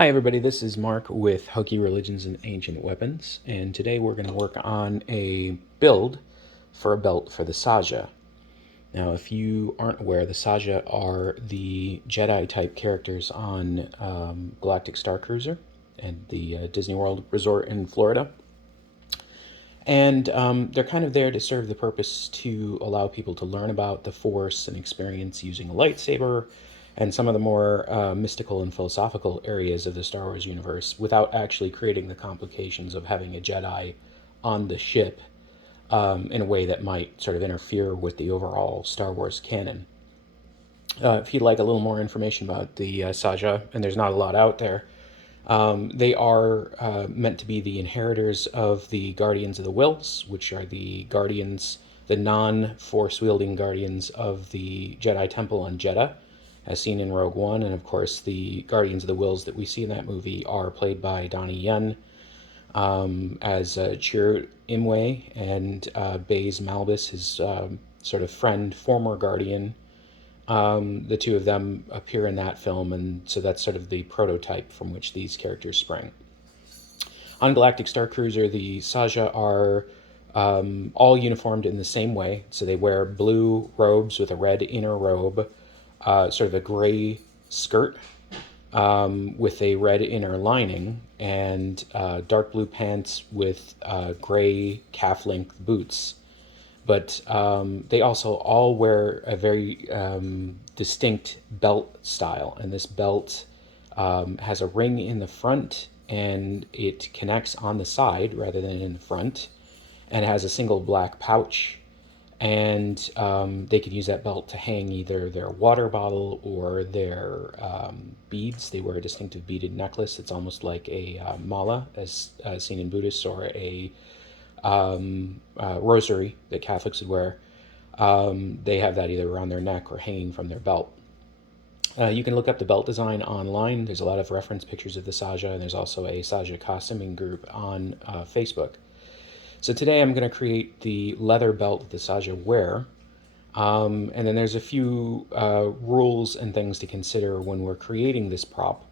Hi everybody, this is Mark with Hokey Religions and Ancient Weapons, and today we're going to work on a build for a belt for the Saja. Now, if you aren't aware, the Saja are the Jedi-type characters on Galactic Starcruiser and the Disney World Resort in Florida. And they're kind of there to serve the purpose to allow people to learn about the Force and experience using a lightsaber and some of the more mystical and philosophical areas of the Star Wars universe without actually creating the complications of having a Jedi on the ship in a way that might sort of interfere with the overall Star Wars canon. If you'd like a little more information about the Saja, and there's not a lot out there, they are meant to be the inheritors of the Guardians of the Whills, which are the guardians, the non-force wielding guardians of the Jedi Temple on Jeddah, as seen in Rogue One. And of course, the Guardians of the Whills that we see in that movie are played by Donnie Yen as Chirrut Imwe, and Baze Malbus, his sort of friend, former guardian. The two of them appear in that film, and so that's sort of the prototype from which these characters sprang. On Galactic Starcruiser, the Saja are all uniformed in the same way. So they wear blue robes with a red inner robe, sort of a gray skirt with a red inner lining, and dark blue pants with gray calf-length boots. But they also all wear a very distinct belt style, and this belt has a ring in the front, and it connects on the side rather than in the front, and has a single black pouch. And they can use that belt to hang either their water bottle or their beads. They wear a distinctive beaded necklace. It's almost like a mala, as seen in Buddhists, or a rosary that Catholics would wear. They have that either around their neck or hanging from their belt. You can look up the belt design online. There's a lot of reference pictures of the Saja, and there's also a Saja costuming group on Facebook. So today I'm going to create the leather belt that the Saja wear. And then there's a few rules and things to consider when we're creating this prop.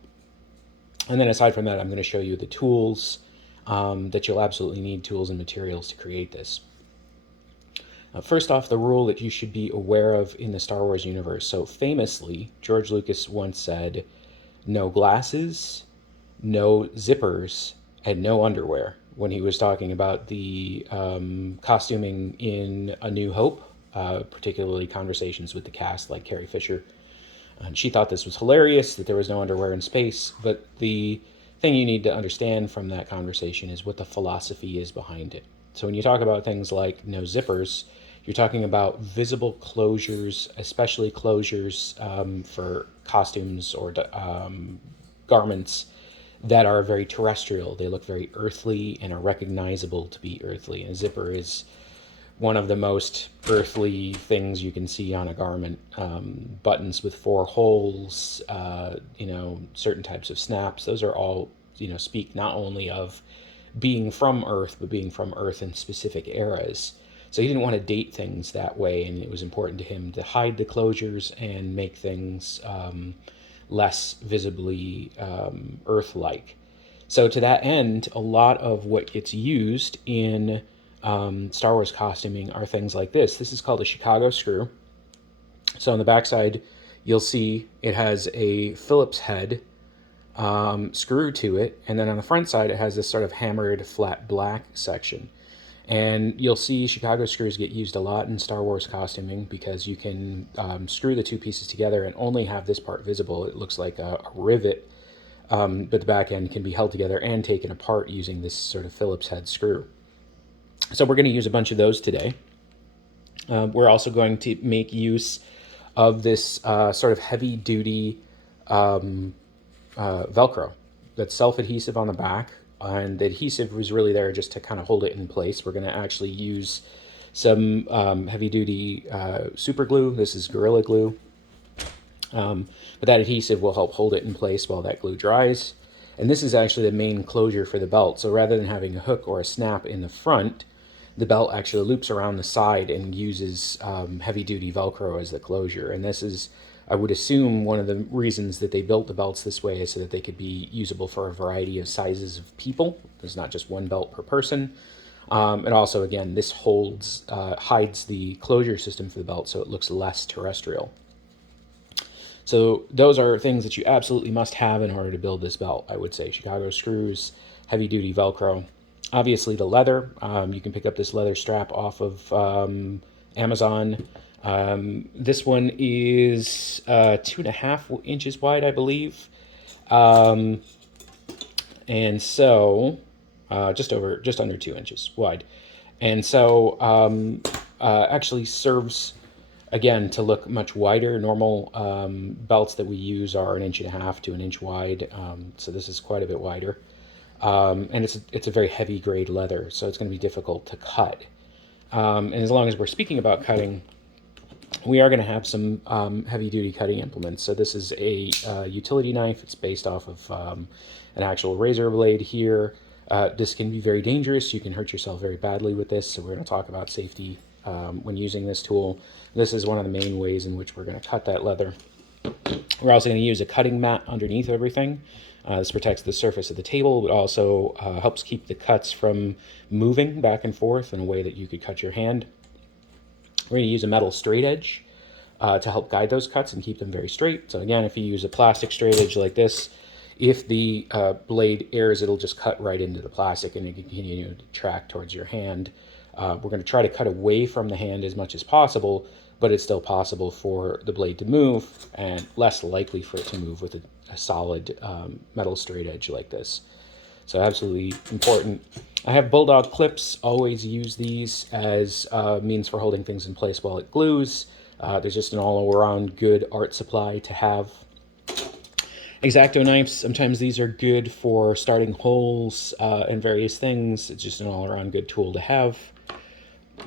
And then aside from that, I'm going to show you the tools that you'll absolutely need, tools and materials to create this. First off, the rule that you should be aware of in the Star Wars universe. So famously, George Lucas once said, no glasses, no zippers, and no underwear, when he was talking about the costuming in A New Hope, particularly conversations with the cast like Carrie Fisher. And she thought this was hilarious, that there was no underwear in space, but the thing you need to understand from that conversation is what the philosophy is behind it. So when you talk about things like no zippers, you're talking about visible closures, especially closures for costumes or garments that are very terrestrial. They look very earthly and are recognizable to be earthly. And a zipper is one of the most earthly things you can see on a garment. Buttons with 4 holes, certain types of snaps. Those are all, speak not only of being from Earth, but being from Earth in specific eras. So he didn't want to date things that way, and it was important to him to hide the closures and make things less visibly Earth-like. So to that end, a lot of what gets used in Star Wars costuming are things like this. This is called a Chicago screw. So on the backside, you'll see it has a Phillips head screw to it, and then on the front side, it has this sort of hammered flat black section. And you'll see Chicago screws get used a lot in Star Wars costuming because you can screw the two pieces together and only have this part visible. It looks like a rivet, but the back end can be held together and taken apart using this sort of Phillips head screw. So we're going to use a bunch of those today. We're also going to make use of this sort of heavy-duty Velcro that's self-adhesive on the back. And the adhesive was really there just to kind of hold it in place. We're going to actually use some heavy-duty super glue. This is Gorilla Glue. But that adhesive will help hold it in place while that glue dries. And this is actually the main closure for the belt. So rather than having a hook or a snap in the front, the belt actually loops around the side and uses heavy-duty Velcro as the closure. And this is I would assume one of the reasons that they built the belts this way is so that they could be usable for a variety of sizes of people. There's not just one belt per person. And also, again, this hides the closure system for the belt, so it looks less terrestrial. So those are things that you absolutely must have in order to build this belt, I would say. Chicago screws, heavy-duty Velcro. Obviously, the leather. You can pick up this leather strap off of Amazon. This one is 2.5 inches wide, I believe. And so just under 2 inches wide. And so actually serves, again, to look much wider. Normal belts that we use are 1.5 to 1 inch wide. So this is quite a bit wider. And it's a very heavy grade leather, so it's going to be difficult to cut. And as long as we're speaking about cutting, we are going to have some heavy-duty cutting implements. So this is a utility knife. It's based off of an actual razor blade here. This can be very dangerous. You can hurt yourself very badly with this, so we're going to talk about safety when using this tool. This is one of the main ways in which we're going to cut that leather. We're also going to use a cutting mat underneath everything. This protects the surface of the table, but also helps keep the cuts from moving back and forth in a way that you could cut your hand. We're going to use a metal straight edge to help guide those cuts and keep them very straight. So again, if you use a plastic straight edge like this, if the blade errs, it'll just cut right into the plastic and it can continue to track towards your hand. We're going to try to cut away from the hand as much as possible, but it's still possible for the blade to move and less likely for it to move with a solid metal straight edge like this. So absolutely important. I have bulldog clips. Always use these as means for holding things in place while it glues. There's just an all-around good art supply to have. X-Acto knives, sometimes these are good for starting holes and various things. It's just an all-around good tool to have.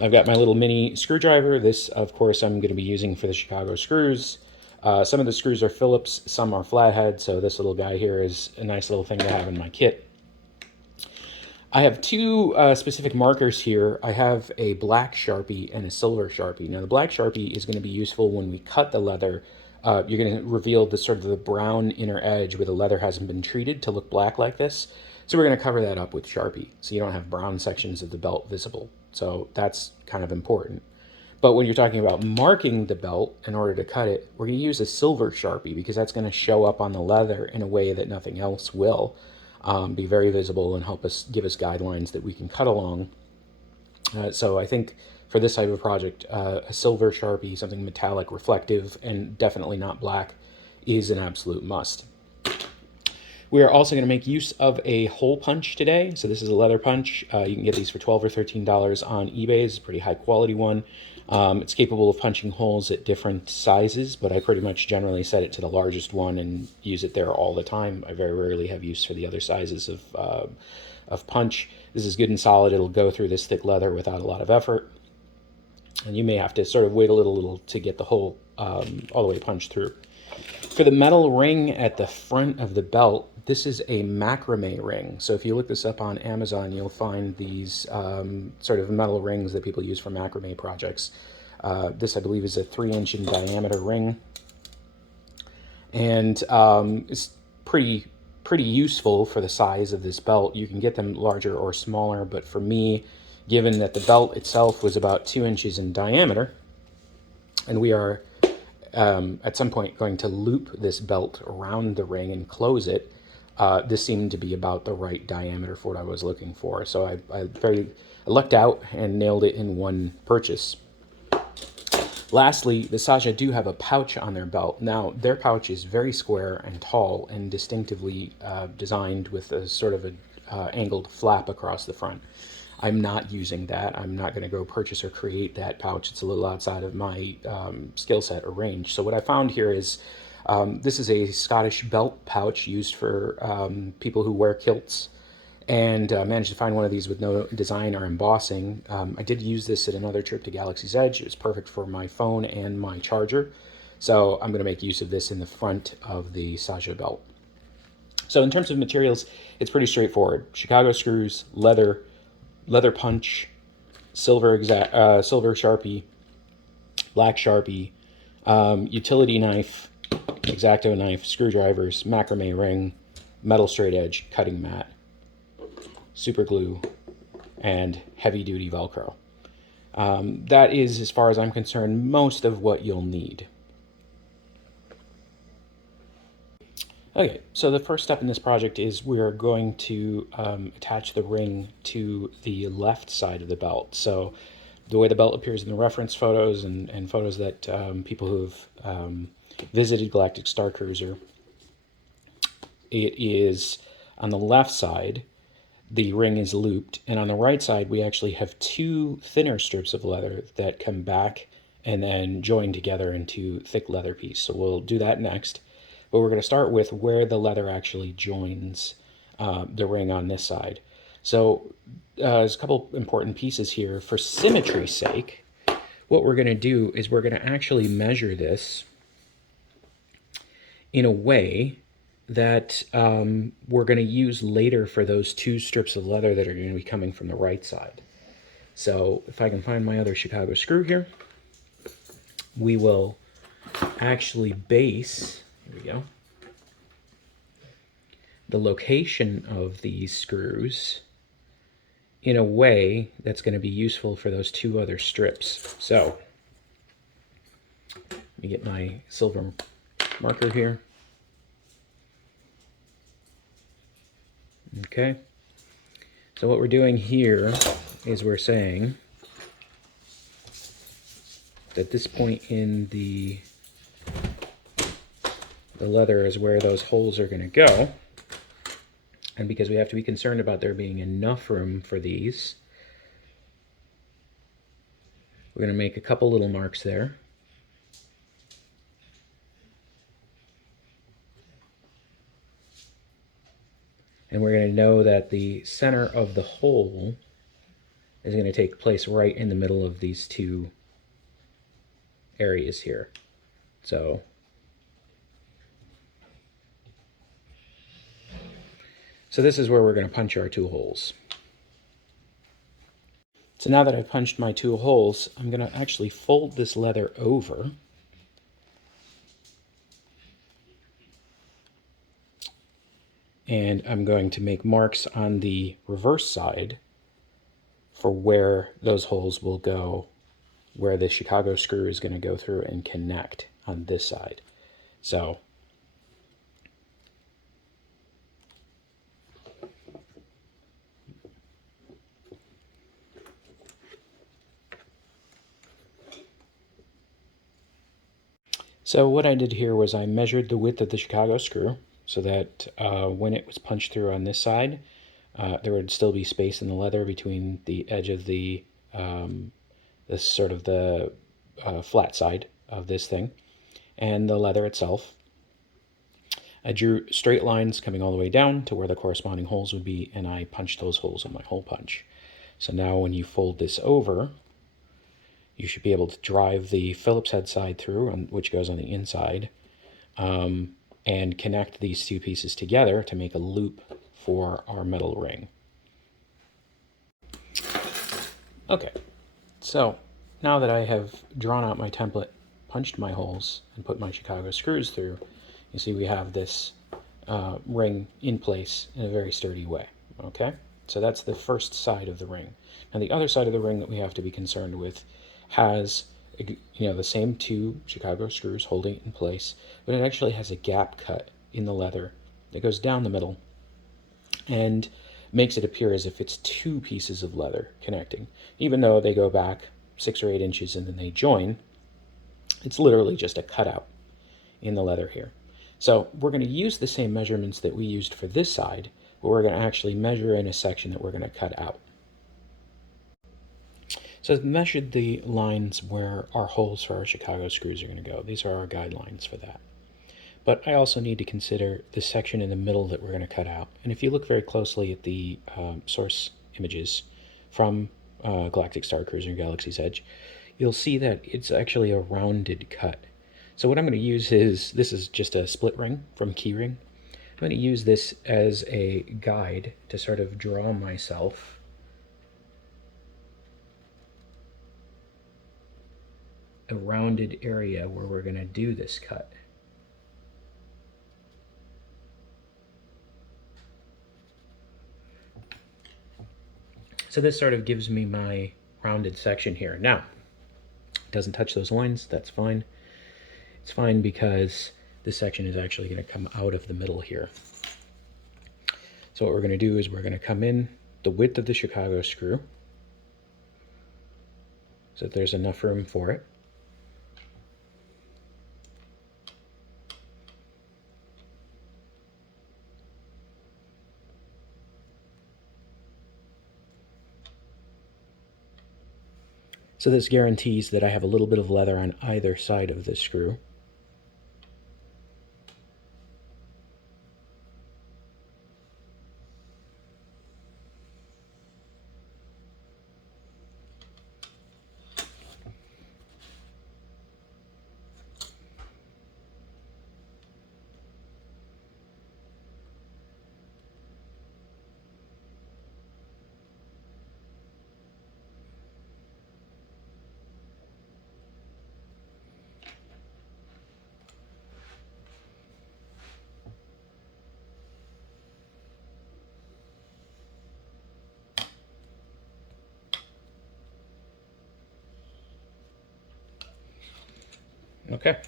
I've got my little mini screwdriver. This, of course, I'm going to be using for the Chicago screws. Some of the screws are Phillips, some are flathead, so this little guy here is a nice little thing to have in my kit. I have two specific markers here. I have a black Sharpie and a silver Sharpie. Now, the black Sharpie is going to be useful when we cut the leather. You're going to reveal the sort of the brown inner edge where the leather hasn't been treated to look black like this. So we're going to cover that up with Sharpie so you don't have brown sections of the belt visible. So that's kind of important. But when you're talking about marking the belt in order to cut it, we're going to use a silver Sharpie because that's going to show up on the leather in a way that nothing else will. Be very visible and help us give us guidelines that we can cut along. So I think for this type of project, a silver Sharpie, something metallic, reflective, and definitely not black, is an absolute must. We are also going to make use of a hole punch today. So this is a leather punch. You can get these for $12 or $13 on eBay. It's a pretty high quality one. It's capable of punching holes at different sizes, but I pretty much generally set it to the largest one and use it there all the time. I very rarely have use for the other sizes of punch. This is good and solid. It'll go through this thick leather without a lot of effort. And you may have to sort of wait a little to get the hole all the way punched through. For the metal ring at the front of the belt, this is a macrame ring. So if you look this up on Amazon, you'll find these sort of metal rings that people use for macrame projects. This, I believe, is a 3-inch in diameter ring. And it's pretty useful for the size of this belt. You can get them larger or smaller, but for me, given that the belt itself was about 2 inches in diameter, and we are at some point going to loop this belt around the ring and close it, this seemed to be about the right diameter for what I was looking for. So I lucked out and nailed it in one purchase. Lastly, the Saja do have a pouch on their belt. Now, their pouch is very square and tall and distinctively designed with a sort of a angled flap across the front. I'm not using that. I'm not going to go purchase or create that pouch. It's a little outside of my skill set or range. So what I found here is this is a Scottish belt pouch used for people who wear kilts, and managed to find one of these with no design or embossing. I did use this at another trip to Galaxy's Edge. It was perfect for my phone and my charger. So I'm going to make use of this in the front of the Saja belt. So in terms of materials, it's pretty straightforward. Chicago screws, leather punch, silver Sharpie, black Sharpie, utility knife, X-Acto knife, screwdrivers, macrame ring, metal straight edge, cutting mat, super glue, and heavy duty Velcro. That is, as far as I'm concerned, most of what you'll need. Okay, so the first step in this project is we're going to attach the ring to the left side of the belt. So the way the belt appears in the reference photos and photos that people who've visited Galactic Starcruiser, it is on the left side, the ring is looped, and on the right side we actually have two thinner strips of leather that come back and then join together into thick leather piece. So we'll do that next, but we're going to start with where the leather actually joins the ring on this side. So there's a couple important pieces here. For symmetry's sake, what we're going to do is we're going to actually measure this in a way that we're going to use later for those two strips of leather that are going to be coming from the right side. So if I can find my other Chicago screw here, we will actually base, here we go, the location of these screws in a way that's going to be useful for those two other strips. So let me get my silver marker here. Okay, so what we're doing here is we're saying that this point in the leather is where those holes are going to go. And because we have to be concerned about there being enough room for these, we're going to make a couple little marks there. And we're going to know that the center of the hole is going to take place right in the middle of these two areas here. So this is where we're going to punch our two holes. So now that I've punched my two holes, I'm going to actually fold this leather over. And I'm going to make marks on the reverse side for where those holes will go, where the Chicago screw is going to go through and connect on this side. So what I did here was I measured the width of the Chicago screw so that when it was punched through on this side, there would still be space in the leather between the edge of the this sort of the flat side of this thing and the leather itself. I drew straight lines coming all the way down to where the corresponding holes would be, and I punched those holes in my hole punch. So now when you fold this over, you should be able to drive the Phillips head side through, which goes on the inside, and connect these two pieces together to make a loop for our metal ring. Okay, so now that I have drawn out my template, punched my holes, and put my Chicago screws through, you see we have this ring in place in a very sturdy way. Okay, so that's the first side of the ring. Now the other side of the ring that we have to be concerned with has the same two Chicago screws holding it in place, but it actually has a gap cut in the leather that goes down the middle and makes it appear as if it's two pieces of leather connecting. Even though they go back 6 or 8 inches and then they join, it's literally just a cutout in the leather here. So we're going to use the same measurements that we used for this side, but we're going to actually measure in a section that we're going to cut out. So I've measured the lines where our holes for our Chicago screws are going to go. These are our guidelines for that. But I also need to consider the section in the middle that we're going to cut out. And if you look very closely at the source images from Galactic Starcruiser and Galaxy's Edge, you'll see that it's actually a rounded cut. So what I'm going to use is, this is just a split ring from Keyring. I'm going to use this as a guide to sort of draw myself a rounded area where we're going to do this cut. So this sort of gives me my rounded section here. Now, it doesn't touch those lines, that's fine. It's fine because this section is actually going to come out of the middle here. So what we're going to do is we're going to come in the width of the Chicago screw so that there's enough room for it. So this guarantees that I have a little bit of leather on either side of the screw. Okay.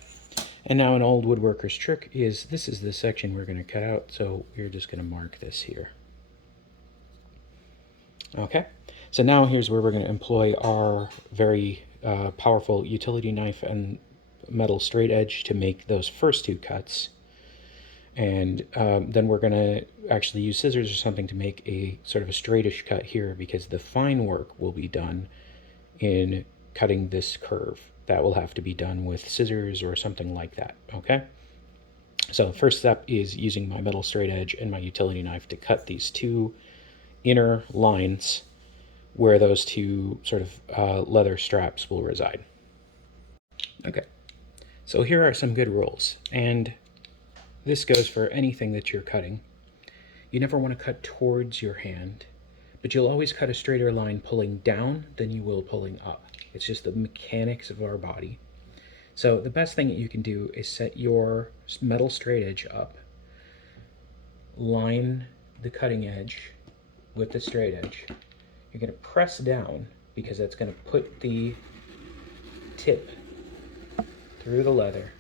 And now an old woodworker's trick is this is the section we're going to cut out, so we're just going to mark this here. Okay, so now here's where we're going to employ our very powerful utility knife and metal straight edge to make those first two cuts. And then we're going to actually use scissors or something to make a sort of a straightish cut here, because the fine work will be done in cutting this curve. That will have to be done with scissors or something like that, okay? So first step is using my metal straight edge and my utility knife to cut these two inner lines where those two sort of leather straps will reside. Okay, so here are some good rules, and this goes for anything that you're cutting. You never want to cut towards your hand, but you'll always cut a straighter line pulling down than you will pulling up. It's just the mechanics of our body. So the best thing that you can do is set your metal straight edge up, line the cutting edge with the straight edge. You're going to press down because that's going to put the tip through the leather,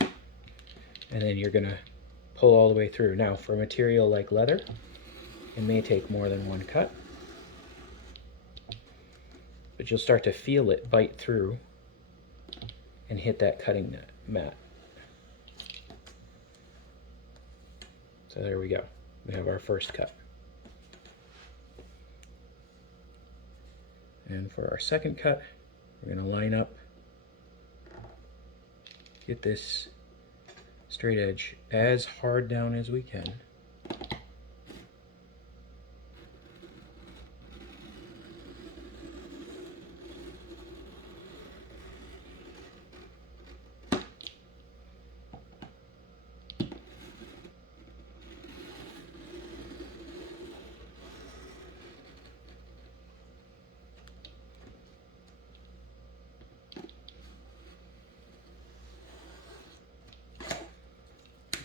and then you're going to pull all the way through. Now, for a material like leather, it may take more than one cut, but you'll start to feel it bite through and hit that cutting mat. So there we go. We have our first cut. And for our second cut, we're going to line up, get this straight edge as hard down as we can.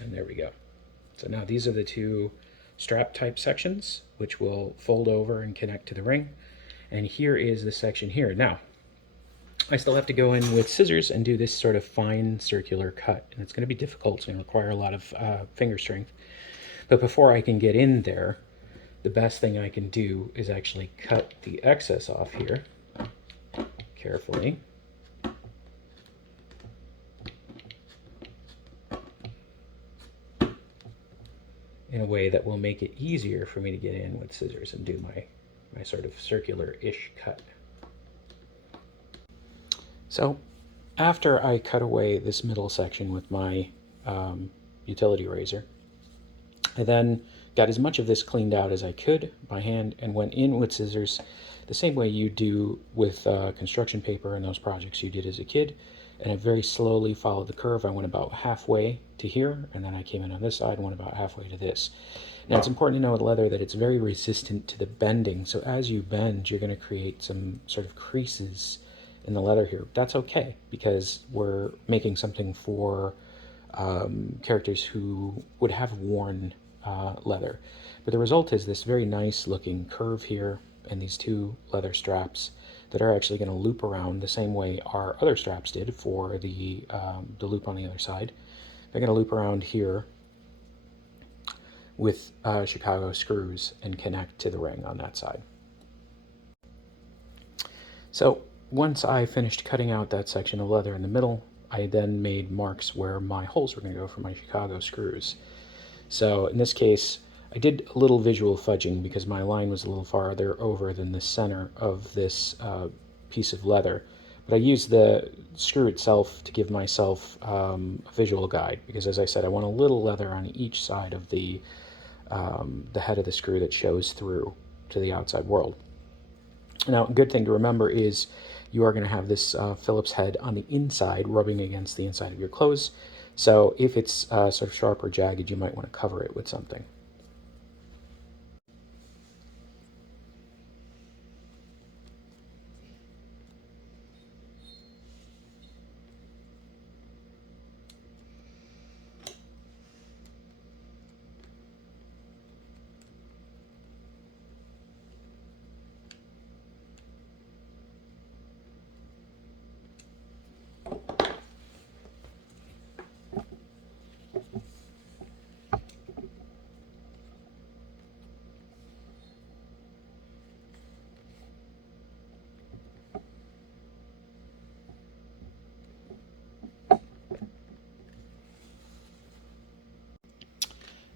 And there we go. So now these are the two strap type sections, which will fold over and connect to the ring. And here is the section here. Now, I still have to go in with scissors and do this sort of fine circular cut. And it's going to be difficult. It's going to require a lot of finger strength. But before I can get in there, the best thing I can do is actually cut the excess off here carefully. In a way that will make it easier for me to get in with scissors and do my sort of circular-ish cut. So after I cut away this middle section with my utility razor, I then got as much of this cleaned out as I could by hand and went in with scissors the same way you do with construction paper and those projects you did as a kid. And I very slowly followed the curve. I went about halfway to here, and then I came in on this side and went about halfway to this. Now, it's important to know with leather that it's very resistant to the bending. So as you bend, you're going to create some sort of creases in the leather here. That's okay, because we're making something for characters who would have worn leather. But the result is this very nice looking curve here, and these two leather straps that are actually going to loop around the same way our other straps did for the loop on the other side. They're going to loop around here with Chicago screws and connect to the ring on that side. So once I finished cutting out that section of leather in the middle, I then made marks where my holes were going to go for my Chicago screws. So in this case, I did a little visual fudging because my line was a little farther over than the center of this piece of leather. But I used the screw itself to give myself a visual guide because, as I said, I want a little leather on each side of the head of the screw that shows through to the outside world. Now, a good thing to remember is you are going to have this Phillips head on the inside rubbing against the inside of your clothes. So if it's sort of sharp or jagged, you might want to cover it with something.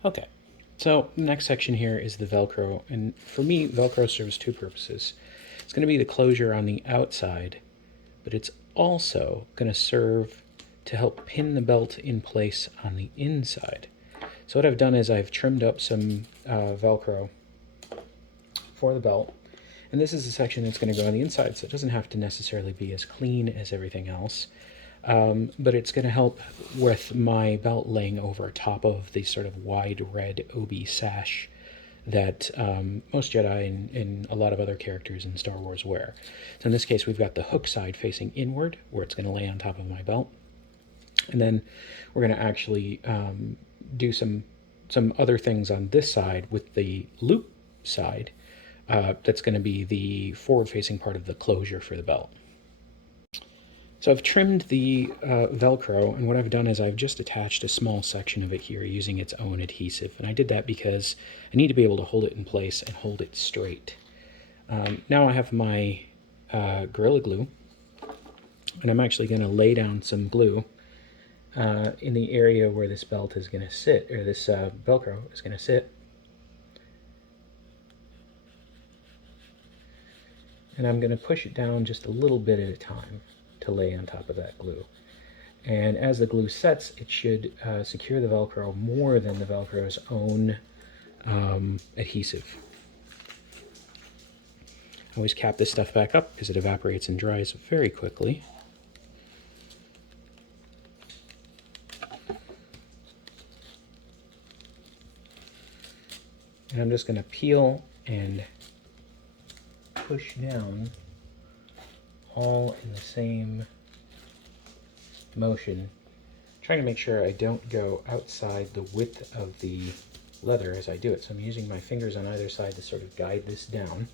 Okay, so next section here is the Velcro, and for me, Velcro serves two purposes. It's going to be the closure on the outside, but it's also going to serve to help pin the belt in place on the inside. So what I've done is I've trimmed up some Velcro for the belt, and this is a section that's going to go on the inside, so it doesn't have to necessarily be as clean as everything else. But it's going to help with my belt laying over top of the sort of wide red obi sash that most Jedi and a lot of other characters in Star Wars wear. So in this case, we've got the hook side facing inward, where it's going to lay on top of my belt. And then we're going to actually do some other things on this side with the loop side. That's going to be the forward-facing part of the closure for the belt. So I've trimmed the Velcro, and what I've done is I've just attached a small section of it here using its own adhesive. And I did that because I need to be able to hold it in place and hold it straight. Now I have my Gorilla Glue, and I'm actually going to lay down some glue in the area where this belt is going to sit, or this Velcro is going to sit. And I'm going to push it down just a little bit at a time to lay on top of that glue. And as the glue sets, it should secure the Velcro more than the Velcro's own adhesive. I always cap this stuff back up because it evaporates and dries very quickly. And I'm just going to peel and push down all in the same motion, trying to make sure I don't go outside the width of the leather as I do it. So I'm using my fingers on either side to sort of guide this down.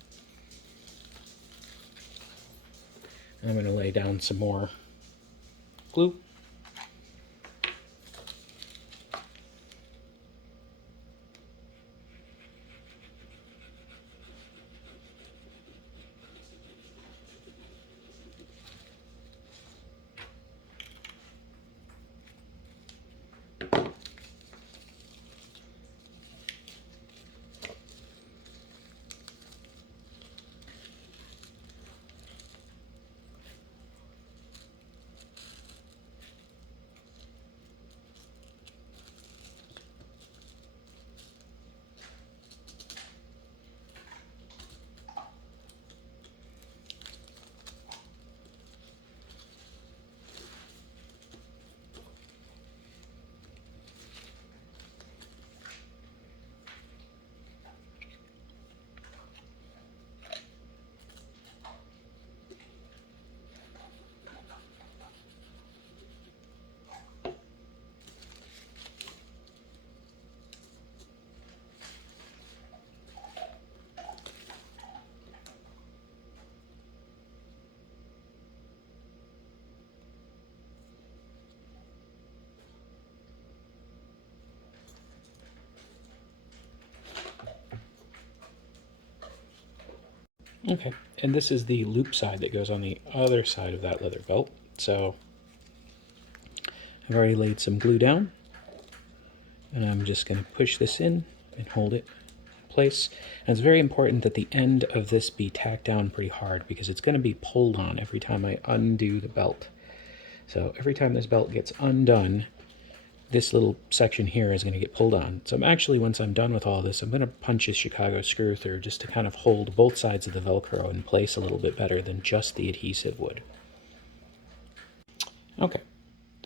And I'm going to lay down some more glue. Okay, and this is the loop side that goes on the other side of that leather belt. So I've already laid some glue down, and I'm just going to push this in and hold it in place. And it's very important that the end of this be tacked down pretty hard because it's going to be pulled on every time I undo the belt. So every time this belt gets undone, this little section here is going to get pulled on. So I'm actually, once I'm done with all this, I'm going to punch a Chicago screw through just to kind of hold both sides of the Velcro in place a little bit better than just the adhesive would. Okay,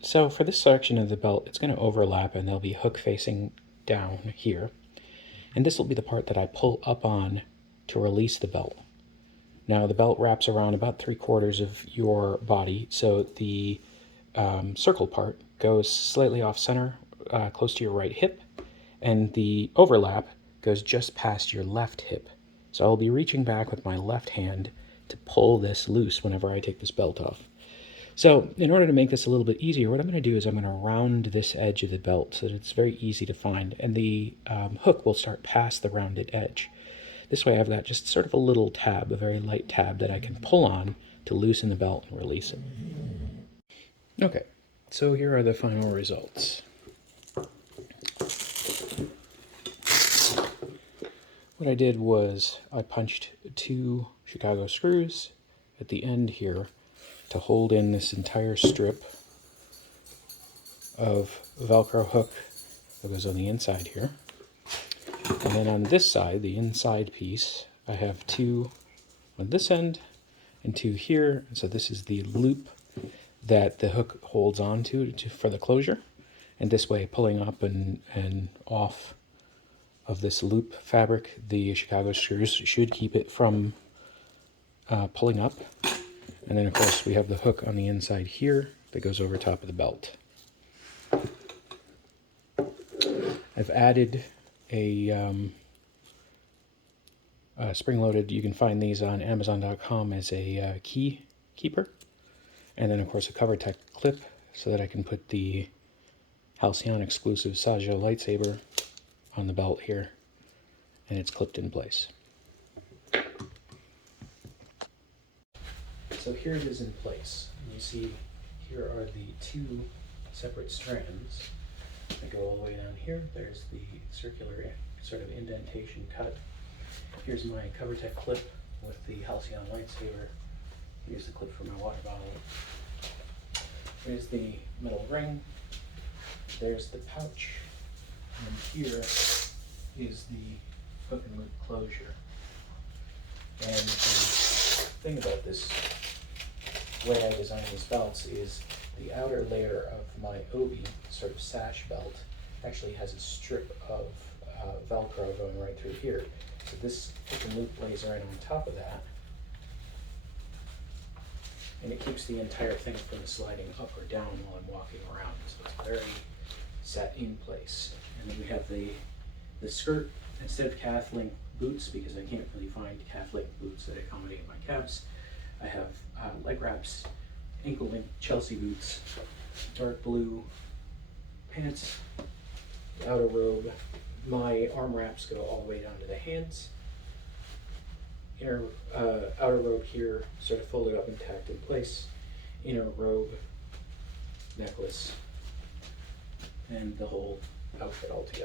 so for this section of the belt, it's going to overlap and there'll be hook facing down here. And this will be the part that I pull up on to release the belt. Now the belt wraps around about 3/4 of your body, so the circle part goes slightly off center, close to your right hip, and the overlap goes just past your left hip. So I'll be reaching back with my left hand to pull this loose whenever I take this belt off. So in order to make this a little bit easier, what I'm going to do is I'm going to round this edge of the belt so that it's very easy to find, and the hook will start past the rounded edge. This way I've got just sort of a little tab, a very light tab that I can pull on to loosen the belt and release it. Okay, so here are the final results. What I did was I punched 2 Chicago screws at the end here to hold in this entire strip of Velcro hook that goes on the inside here. And then on this side, the inside piece, I have 2 on this end and 2 here. So this is the loop that the hook holds on to for the closure. And this way, pulling up and off of this loop fabric, the Chicago screws should keep it from pulling up. And then of course we have the hook on the inside here that goes over top of the belt. I've added a spring-loaded, you can find these on Amazon.com as a key keeper. And then of course a CoverTech clip so that I can put the Halcyon exclusive Saja lightsaber on the belt here, and it's clipped in place. So here it is in place. You see here are the 2 separate strands that go all the way down here. There's the circular sort of indentation cut. Here's my CoverTech clip with the Halcyon lightsaber. Here's the clip for my water bottle. Here's the metal ring. There's the pouch. And here is the hook and loop closure. And the thing about this way I designed these belts is the outer layer of my obi, sort of sash belt, actually has a strip of Velcro going right through here. So this hook and loop lays right on top of that, and it keeps the entire thing from sliding up or down while I'm walking around. So it's very set in place. And then we have the skirt. Instead of calf length boots, because I can't really find calf length boots that accommodate my calves, I have leg wraps, ankle length Chelsea boots, dark blue pants, the outer robe. My arm wraps go all the way down to the hands. Inner outer robe here, sort of folded up and tacked in place. Inner robe, necklace, and the whole outfit all together.